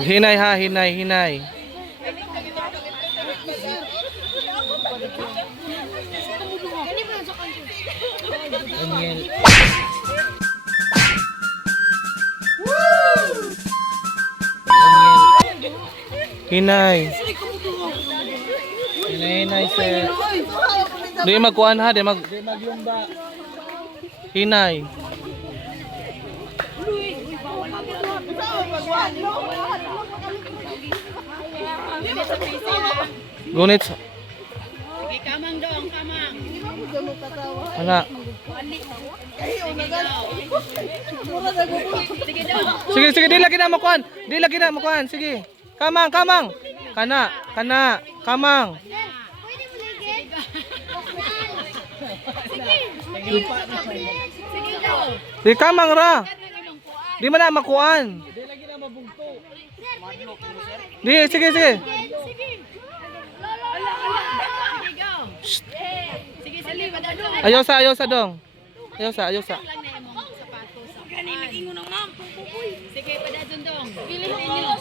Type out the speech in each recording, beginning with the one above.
Hinay ha, hinay, hinay. Hinay. Hinay, sir. Di magkuhan ha, di magyumba. Hinay. Gunit. Sige, kamang dong, kamang. Ana. Sige dong. Sige, sige, di lagi na makuhan. Di lagi na makuhan. Sige. Kamang, kamang. Kana, kana, kamang. Sige dong. Di kamang ra. Di man na makuhan. Di, sige, sige. Sige, sige, padalo. Ayaw sa dong. Ayaw sa. Lang na imong sapatos sa kuan. Sige, padadon dong. Pili ninyo.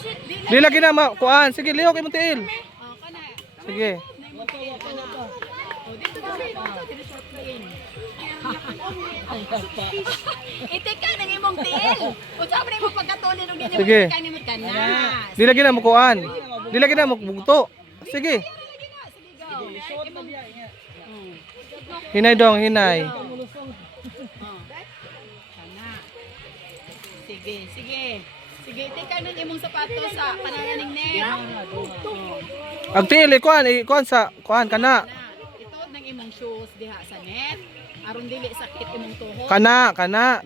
Di lagi na makuhan. Sige, lihok imong tiil. Oh, kana. Sige. Itika nang imong tiil. Unsa man imong pagkatuloy ng ganyan Sige. itika ni kana. Di lagi na makuhan. Di lagi na magbugto. Sige. Hinay dong, hinay. Kana. Sige, sige. Sige, itika nang imong sapatos sa panananing net. Ang tiil ikuan sa kuan kana. Ito nang imong shoes diha sa net. Aron dili sakit imong tuhod. Kana,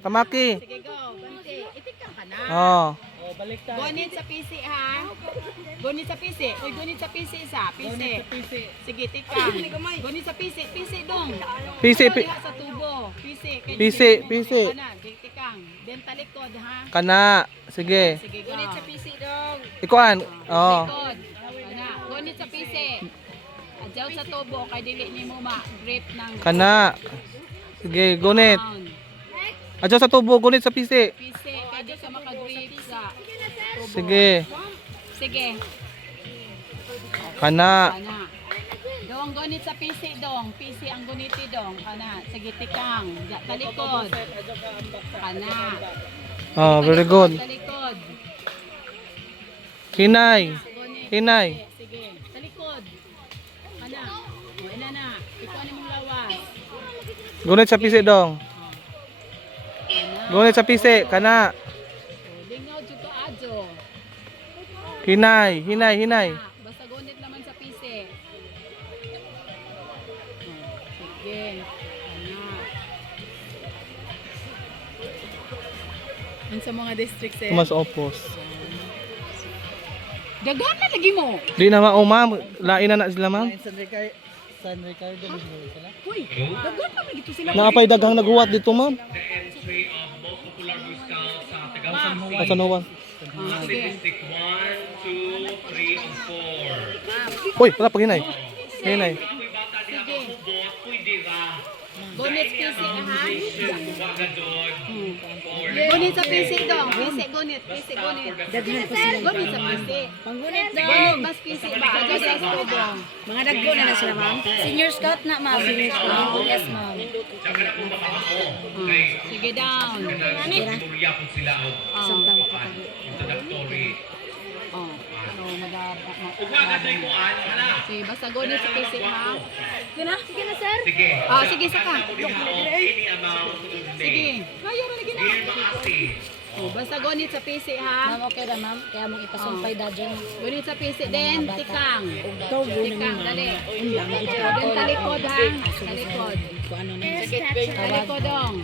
tamaki. Sige go, banti. Itika ka na. Oh. Gunit sa PC ha. Gunit sa PC. Uy, gunit sa PC isa. PC. Sige, tikang. Gunit sa PC. PC dong. PC, Ito diha sa tubo. PC. PC, PC. Kana, tikang. Then talikod ha. Kana. Sige. Sige, gunit sa PC dong. Ikuan. Oh. Talikod. Kana, gunit sa PC. Adyaw sa tubo kay dili nimo ma-grip ng Kana. Sige, gunit. down. Adyo sa tubo, gunit sa PC. PC kay di ka maka-grip sa tubo. Sige. Sige. Kana. Kana. Dong gunit sa PC dong. PC ang guniti dong. Kana. Sige tikang. Talikod. Kana. Oh, very good. Talikod. Hinay. Gunit. Hinay. Sige. Talikod. Kana. O ina na. Ikaw ni mong lawas. Gunit sa PC dong. Kana. Gunit sa PC. Kana. Lingaw jud ka adyo. Hinay. Hinay, hinay. Basta gunit naman sa PC. Sige. Kana. Sa mga districts eh. Tumas opos. Dagan na lagi mo. Di na ma'am. Lain na sila ma'am. San Ricardo mismo sila. Uy, dagan na lagi to sila. Naapay daghang naghuwat dito ma'am. Sa Nowan. Sige. Uy, wala pag hinay. Hinay. Gunit PC ha. Gunit sa PC dong. PC gunit. PC gunit. Gunit sa PC. Panggunit daw. Gunit mas PC ba? Adyo sa studio. Mga dagko na sila, ma'am. Senior scout na, ma'am. Senior scout. Yes, ma'am. Sige down. Isang tawa pa tayo. Oh. So, sige, basta gunit sa PC ha. Sige na. Sige na, sir. Ah, sige, saka. Sige. Kaya na lagi na. Oh, basta gunit sa PC ha. Ma'am, okay na, ma'am. Kaya mong ipasumpay dadyan. Gunit sa PC din, tikang. Ito, Tikang, dali. Then talikod ha. Talikod. Kung ano na. Talikod dong.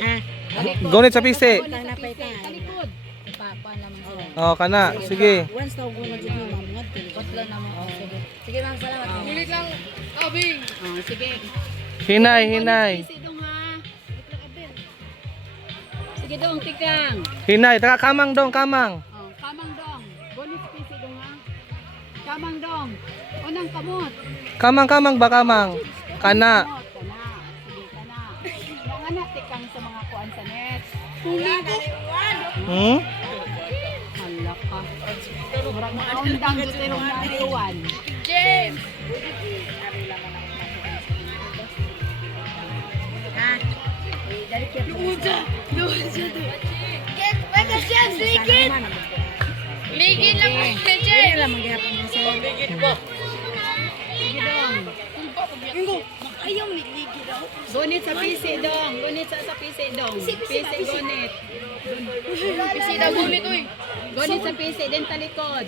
Ha? Talikod. Gunit sa PC. Talikod. Paan naman sila. Oh, kana. Sige. Once na ugunan dyan yung ma'am. Patlo na mo. Oh, sige. Sige, ma'am. Salamat. Ulit lang. Abing. Oh, sige. Hinay, hinay. PC dong ha. Sige dong, tikang. Hinay. Taka kamang dong, kamang. Oh, kamang dong. Gunit sa PC dong ha. Kamang dong. Unang kamot. Kamang ba kamang? Kana. Kamot, kana. Sige, kana. Yung anak, tikang sa mga kuan sa net. Hmm? Hala ka. Maundang dito na tuwan. James! Ah. Dari kaya po. Wala James, ligid! Ligid lang po siya, James! Ligid lang magyapon na siya. Ligid po. Ayaw ligid ako. Gunit sa pisi dong. Gunit sa pisi dong. Pisi gunit. Pisi daw gulit, uy. Gunit sa pisi din talikod.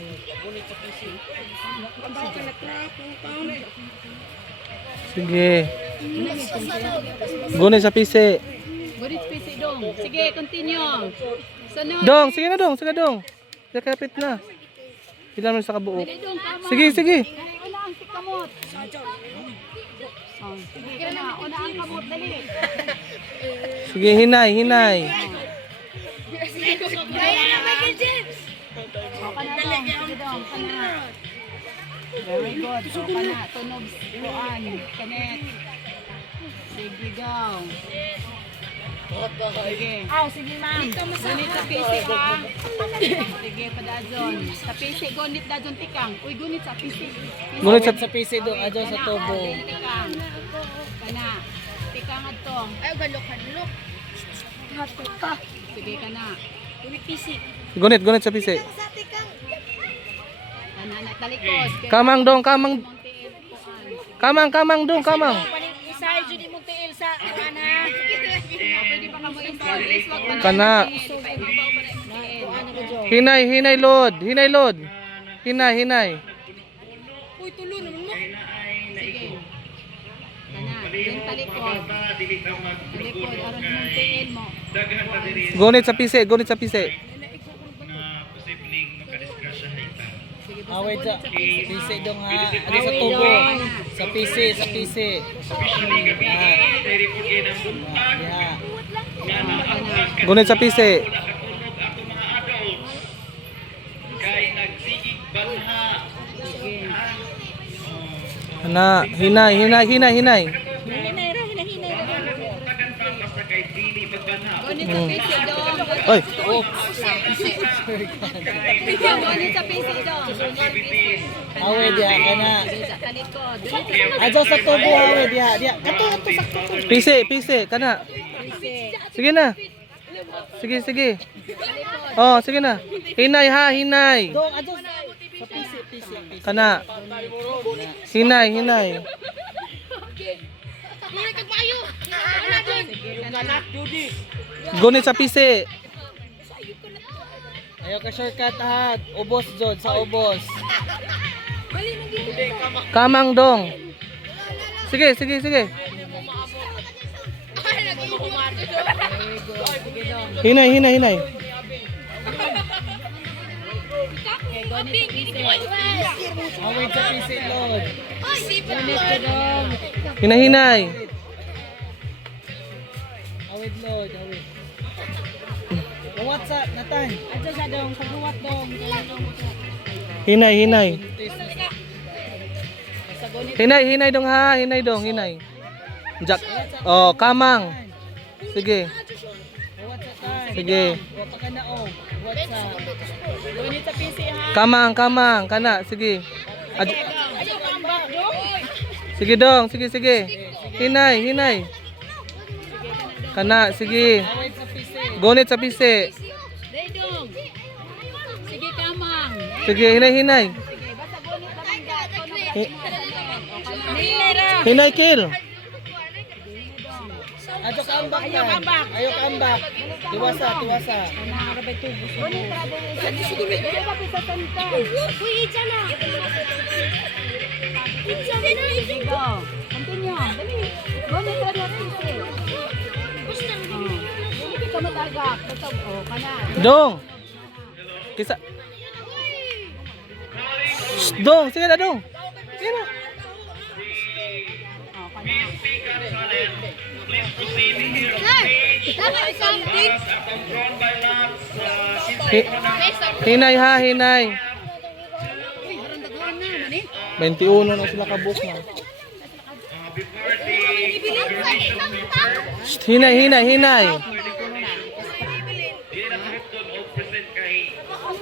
Sige. Gunit sa pisi. Gunit sa pisi dong. Sige, continue. Sunod. Dong, sige na dong, sige dong. Sige, kapit na. Ilan mo sa kabuok. Dali dong, tama. Sige, sige. Una ang sikamot. Oh, sige ka na. Una ang kamot. Dali. Sige, hinay, hinay. O, ka na dong. Sige dong. Ka na. Very good. O, ka na. Tunog. Kuan. Kanet. Sige dong. Sige. Sige, ma'am. Gunit sa pisi ha. Sige, padadyon. Sa pisi, gunit dadyon tikang. Uy, gunit sa pisi. Gunit sa Sa PC do, adyo sa tubo. Tikang. Kana. Tikang adtong. Ayaw, galok-galok. Sige ka na. gunit, gunit sa pisi. Kana na talikod. Kamang dong, kamang. Kamang dong, kamang. Isay, Judy mo tiil sa ana. Pwede pa ka mo install. Please, wag man. Kana. Paibabaw pa rin. Hinay, hinay load. Hinay load. Hinay, hinay. Uy, tulo naman mo. Sige. Kana. Yung talikod. Talikod. Aron mong tiil mo. Gunit sa pisi, gunit sa pisi. Away sa PC dong ha. Adyo sa tubo. Sa PC, sa PC. Ya. Gunit sa pisi. Kana, hinay, hinay, hinay, hinay. Gunit sa pisi dong. Oy, Gunit sa pisi dong. Away dia kana. Sige, sa talikod. Adyo sa tubo away dia. Dia kato sa tubo. pisi, pisi, kana. Sige na. Sige, sige. Oh, sige na. Hinay ha, hinay. Dong adyo sa PC, PC. Kana. Hinay, hinay. Gunit sa pisi. Ayaw ka shortcut ha. Ubos jod sa ubos. Kamang dong. Sige, sige, sige. Hinay, hinay, hinay. Away sa PC load. Hinay, hinay. Away load, away. What's up, Nathan? Adyo sa dong, paghuwat dong. Hinay, hinay. Hinay, hinay dong ha, hinay dong, hinay. Jack. Oh, kamang. Sige. What's up, time? Sige. Wapa ka na oh. What's up? Gunit sa pisi ha. Kamang, kamang, kana, sige. Sige dong, sige, sige. Hinay, hinay. Kana, sige. Away sa PC. Gunit sa pisi. Dong. Sige, kamang. Sige, hinay, hinay. Sige, basta gunit na lang dyan. Hi- Hinay, kill. Adyo ka ambak na. Ayaw ka ambak. Tiwasa, tiwasa. Gunit na din. Sige, kapit sa tanta. Sige, go. Continue. Dali. Gunit na din. Hindi ka matagak. Basta, oh, kana. Dong. Kisa. Shh, dong, sige na dong. Sige na. Oh, kana. Hi- Hinay ha, hinay. 21 na sila kabuk na. Shh, hinay, hinay, hinay.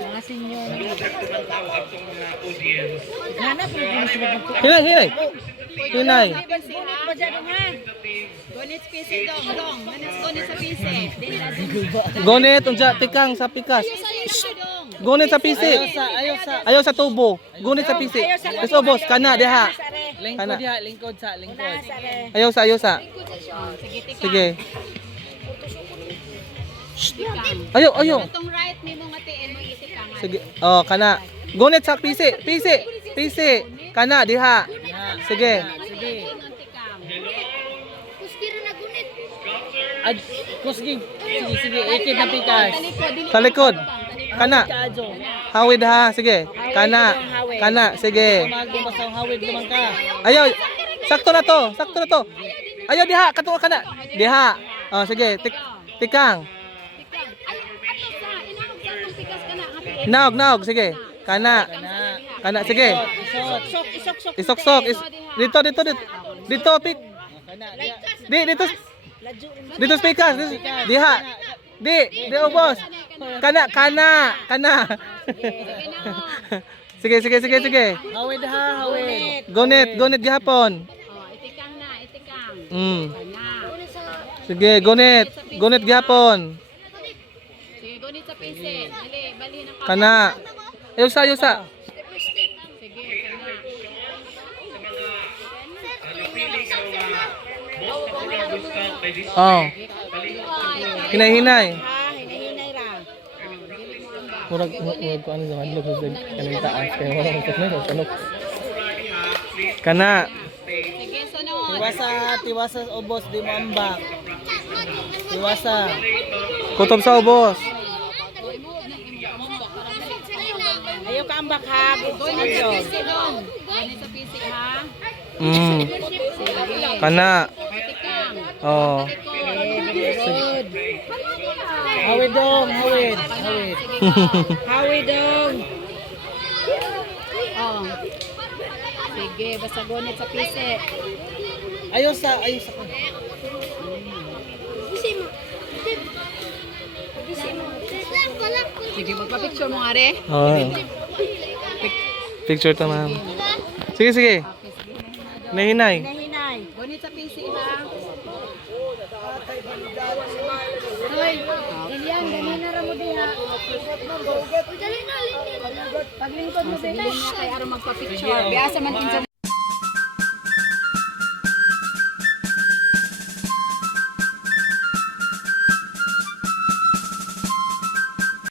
Mga senior. Hanap mo kung sila magtuto. Hinay, hinay. Hinay. Pa dyan ha. Gonit sa PC dong. Gonit sa PC. Gonet, unja, tikang sa pikas. Gonet sa PC. Ayaw sa tubo. Gonet sa PC. Gusto boss, kana diha. Lingkod diha, lingkod sa lingkod. Ayaw sa. Sige, tika. Sige. Tikang. Ayaw. Itong right ni mo ngatiin mo itikang. Sige. Oh, kana. Gonet sa PC. PC. Kana diha. Sige. Sige. Tikang. Kuskira na gunit. Ad kusgi. Sige, ikit na pikas. Sa likod. Kana. Kaadyo. Hawid ha. Sige. Kana. Sige. Tumago basang hawid naman ka. Ayaw. Sakto na to. Ayaw diha. Katuwa kana. Diha. Oh, sige. Tikang. Naog. Sige. Kana. Sige. Isot. Isok. Dito. Dito, pik. Kana. Dito. Dito speakers. Diha. Di ubos. Kana. Sige. Hawid ha, hawid. Gonet gihapon. Itikang na, itikang. Mm. Kana. Sige, gonet gihapon. Sige, gonit sa PC. Dali, balhin ang Kana. Ayusa. Sige, kana. Oh. Hinay. Hinahinay ra. Murag ko ano sa hadlok sa kanang taas kay wala ko tanok. Kana. Sige, sunod. Tiwasa ubos di mo ambak. Tiwasa. Kutob sa ubos. Ayaw ka ambak ha. Gonit sa PC dong. Gonit sa PC ha. Mm. Sige. Kana. Itikang. Oh. Good. Hawid dong, hawid. Hawi dong. Oh. Sige, basta gonit sa PC. Ayos sa. Sige, magpa-picture mo nga re. Oh. Picture ta ma'am. Sige. Hinay. Hinahinay. Gonit sa PC ha. Hoy, Ilian, ganina ra mo diha. paglingkod mo din niya kay ara magpa-picture. Biasa man kinsa